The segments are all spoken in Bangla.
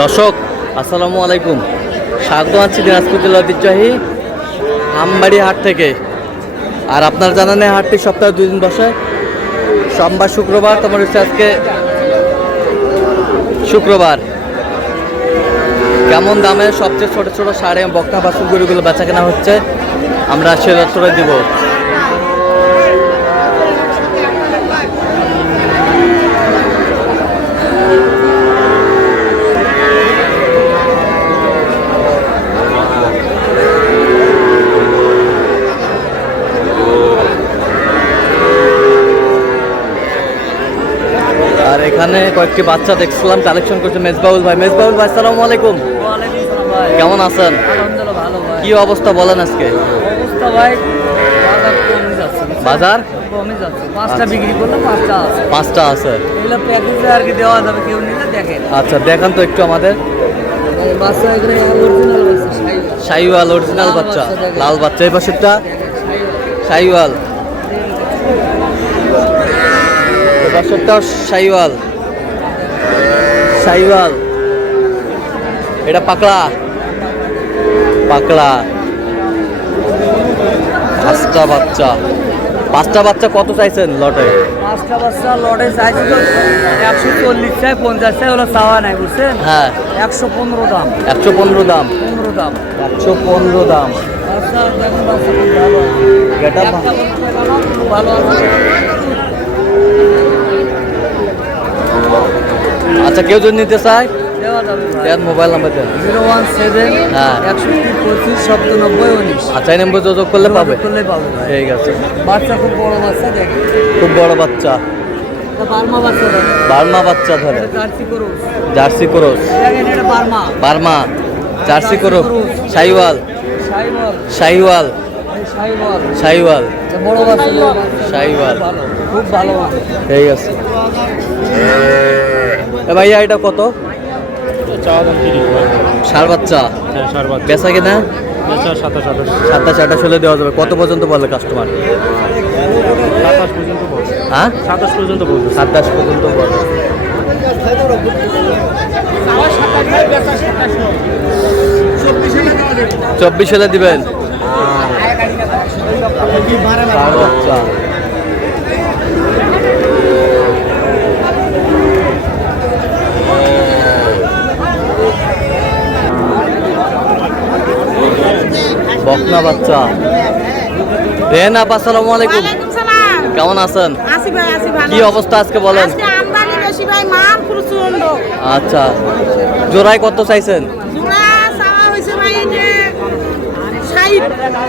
দর্শক আসসালামু আলাইকুম, স্বাগত আছি দিনাজপুর জেলার ঐতিহ্যবাহী আমবাড়ি হাট থেকে। আর আপনার জানেন এই হাটটি সপ্তাহে 2 দিন বসে, সোমবার শুক্রবার। তোমার হচ্ছে আজকে শুক্রবার। কেমন দামে সবচেয়ে ছোট ছোট সারে বকনা বাছুর গরুগুলো বেচা কেনা হচ্ছে আমরা সেটা তুলে দিব। আর এখানে কয়েকটি বাচ্চা দেখছিলাম কালেকশন করছে মেজবাউল ভাই। মেজবাউল ভাই আসসালামু আলাইকুম। কেমন আছেন? কি অবস্থা বলেন আজকে? বাজার পাঁচটা বিক্রি করলে পাঁচটা আছে। আর কি দেওয়া যাবে, কেউ নিলে দেখেন। আচ্ছা দেখান তো একটু আমাদের। শাহিওয়াল অরিজিনাল বাচ্চা, লাল বাচ্চা। এই পাশেরটা শাহিওয়াল, এই পাশেরটা শাহিওয়াল। শাহিওয়াল এটা পাকড়া পাকড়া। পাঁচটা বাচ্চা কত চাইছেন লটে? পাঁচটা বাচ্চা লটে চাইছি তো 140 চাই, 50 চাই, ওরা চাওয়া নাই বুঝছেন। হ্যাঁ 115 দাম। 115 দাম। 15 দাম। 115 দাম। বাচ্চা দেখুন, বাচ্চা খুব ভালো। এটা ভালো আছে। আচ্ছা কেউ যদি নিতে চায় দেওয়া যাবে ভাই। দেন, মোবাইল নাম্বার দেন। 017 হ্যাঁ 125 97 19। আচ্ছা এই নম্বর যোগাযোগ করলে পাবে। করলে পাবে ভাই। ঠিক আছে। বাচ্চা খুব বড় বাচ্চা, দেখেন খুব বড় বাচ্চা, এটা বার্মা বাচ্চা ধরে। বার্মা বাচ্চা ধরে। এটা জার্সি ক্রস। Jersey cross. দেখেন এটা Burma. Burma jersey cross. Sahiwal Sahiwal. Sahiwal Sahiwal. Sahiwal এটা বড় বাচ্চা। শাহিওয়াল ভালো, খুব ভালো বাচ্চা। ঠিক আছে। এ ভাইয়া এটা কত? ষাঁড় বাচ্চা। বেচা কিনা 27-28 হলে দেওয়া যাবে। কত পর্যন্ত বলে কাস্টমার? 27 পর্যন্ত বলছে। হ্যাঁ 27 পর্যন্ত বলছে। 27 পর্যন্ত বলে। 24 হলে দিবেন। ষাঁড় বাচ্চা। বকনা বাচ্চা। রেন আপা আসসালামু আলাইকুম। ওয়ালাইকুম সালাম। কেমন আছেন? আসি ভাই, আসি ভালো। কি অবস্থা আজকে বলেন? আজকে আমদানি বেশি ভাই, মাল প্রচন্ড। আচ্ছা জোড়ায় কত চাইছেন? জোড়া চাওয়া হয়েছে ভাই এই যে 60।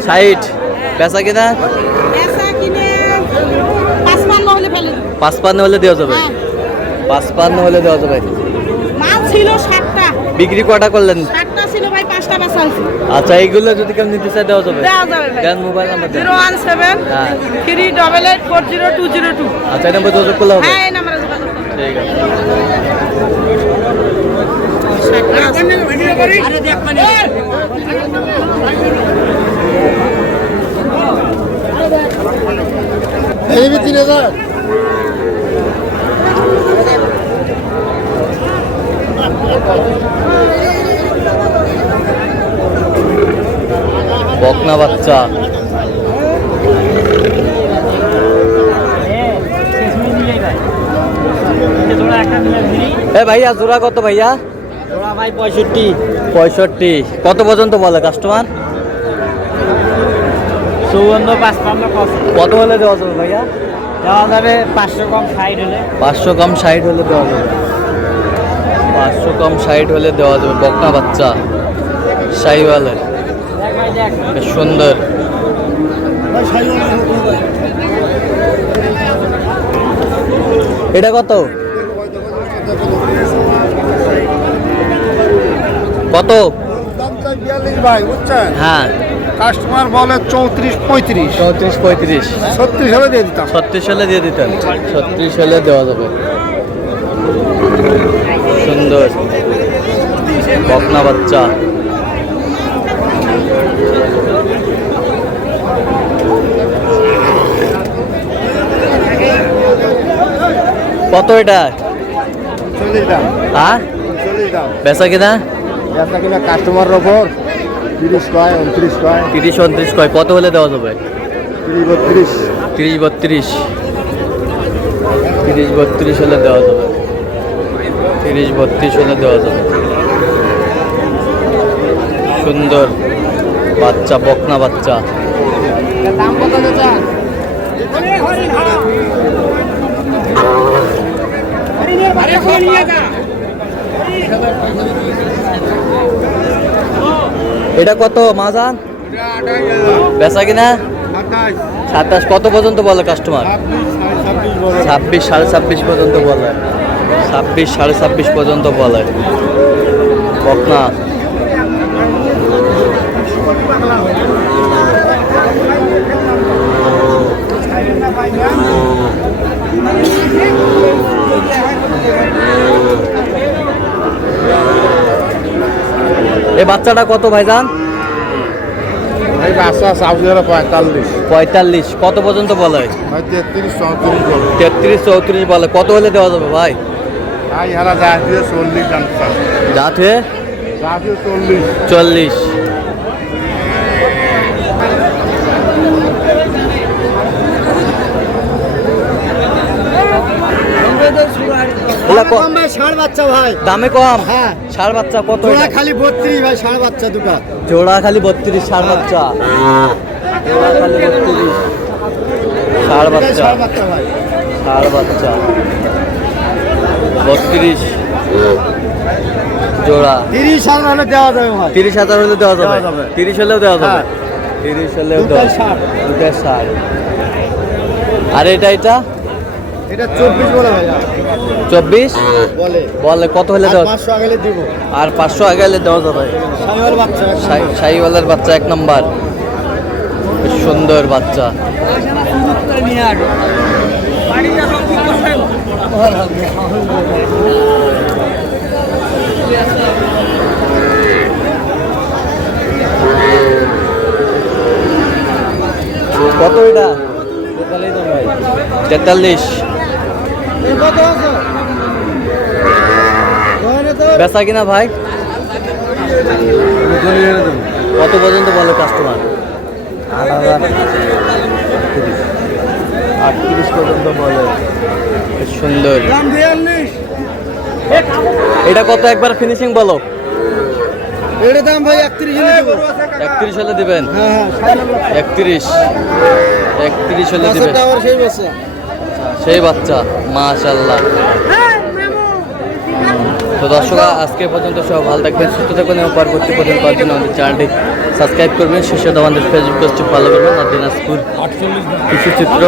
60। বেচা কিনা বেচা কিনে 55 হলে ফেলে দিই। 55 হলে দেওয়া যাবে। হ্যাঁ। 55 হলে দেওয়া যাবে। মাল ছিল 60টা, বিক্রি কটা করলেন? 60টা ছিল ভাই, 5টা বেচা হয়েছে। আচ্ছা এইগুলো যদি কেউ নিতে চায় দেওয়া যাবে। দেওয়া যাবে ভাই। দেন মোবাইল নাম্বার দেন। 017 হ্যাঁ 388 40202। আচ্ছা এই নাম্বার যোগাযোগ করলে হবে। হ্যাঁ এই নাম্বারে যোগাযোগ করুন। ঠিক আছে। আরে দেখ মানে এই 3000। বকনা বাচ্চা। এ ভাইয়া জোড়া কত ভাইয়া? ভাই 65। 65। কত পর্যন্ত বলে কাস্টমার? 54 55 কত হলে দেওয়া যাবে ভাইয়া? দেওয়া যাবে 500 কম 60 হলে। 500 কম 60 হলে দেওয়া যাবে। 500 কম 60 হলে দেওয়া যাবে। বকনা বাচ্চা শাহিওয়ালের, বেশ সুন্দর। এটা কত? কত? ভাই বুঝছেন, হ্যাঁ কাস্টমার বলে 34 35। 34 35। 36 হলে দিয়ে দিতাম। 36 হলে দিয়ে দিতেন। 36 হলে দেওয়া যাবে। সুন্দর বকনা বাচ্চা। কত এটা? চল্লিশ দাম আর চল্লিশ দাম বেচা কিনা একটা কিনা কাস্টমারের ওপর 30 কয় 29 কয় 30-29 কয়, কত হলে দেওয়া যাবে? 30 32 30-32 হলে দেওয়া যাবে, 30-32 হলে দেওয়া যাবে। সুন্দর বাচ্চা, বকনা বাচ্চা। দাম কত চাচা? এটা কত মাজান? বেচা কিনা 27, কত পর্যন্ত বলে কাস্টমার? 26, 26.5 পর্যন্ত বলে, 26, 26.5 পর্যন্ত বলে বকনা। এই বাচ্চাটা কত ভাইজান? এই বাচ্চা সাউদি আরব 45 45, কত পর্যন্ত বলে? 33 34 বলে 33-34 বলে, কত হলে দেওয়া যাবে ভাই? ভাই হারা যায় 40 দাম জাত হয়ে যায় 40 40। ভাই ষাঁড় বাচ্চা ভাই দামে কম? হ্যাঁ। ষাঁড় বাচ্চা কত? জোড়া খালি 32 ভাই ষাঁড় বাচ্চা দুটো জোড়া খালি 32, ষাঁড় বাচ্চা জোড়া খালি 32, ষাঁড় বাচ্চা ষাঁড় বাচ্চা ভাই ষাঁড় বাচ্চা 32 জোড়া। 30 হলে দেওয়া যাবে ভাই 30,000 হলে দেওয়া যাবে, দেওয়া যাবে। 30 হলেও দেওয়া যাবে, হ্যাঁ। 30 হলেও দুটাই দেওয়া ষাঁড়। দুটাই ষাঁড়। আর এটা এটা 24 বলে ভাই 24 বলে বলে, কত হলে দেওয়া? 500 আগলে দিব আর 500 আগে হলে দেওয়া যাবে। শাহিওয়াল বাচ্চা শাহিওয়ালের বাচ্চা 1 নাম্বার, বেশ সুন্দর বাচ্চা। কত এটা? 43। বেচা কিনা ভাই কত পর্যন্ত বলে কাস্টমার? 38 পর্যন্ত বলে, বেশ সুন্দর। এটা কত একবার ফিনিশিং বলো? এর দাম ভাই 31 হলে দিব 31 হলে দিবেন? হ্যাঁ 31 হলে দিবেন। বাচ্চাটা আবার সেই বাচ্চা সেই বাচ্চা, মাশাআল্লাহ। তো দর্শক আজকে পর্যন্ত সব ভালো থাকবেন, সুস্থ থাকবেন এবং পরবর্তী পর্যন্ত পাওয়ার জন্য আমাদের চ্যানেলটি সাবস্ক্রাইব করবেন, শেষে আমাদের ফেসবুক পেজটি ফলো করবেন। আর দিনাজপুর কৃষি চিত্র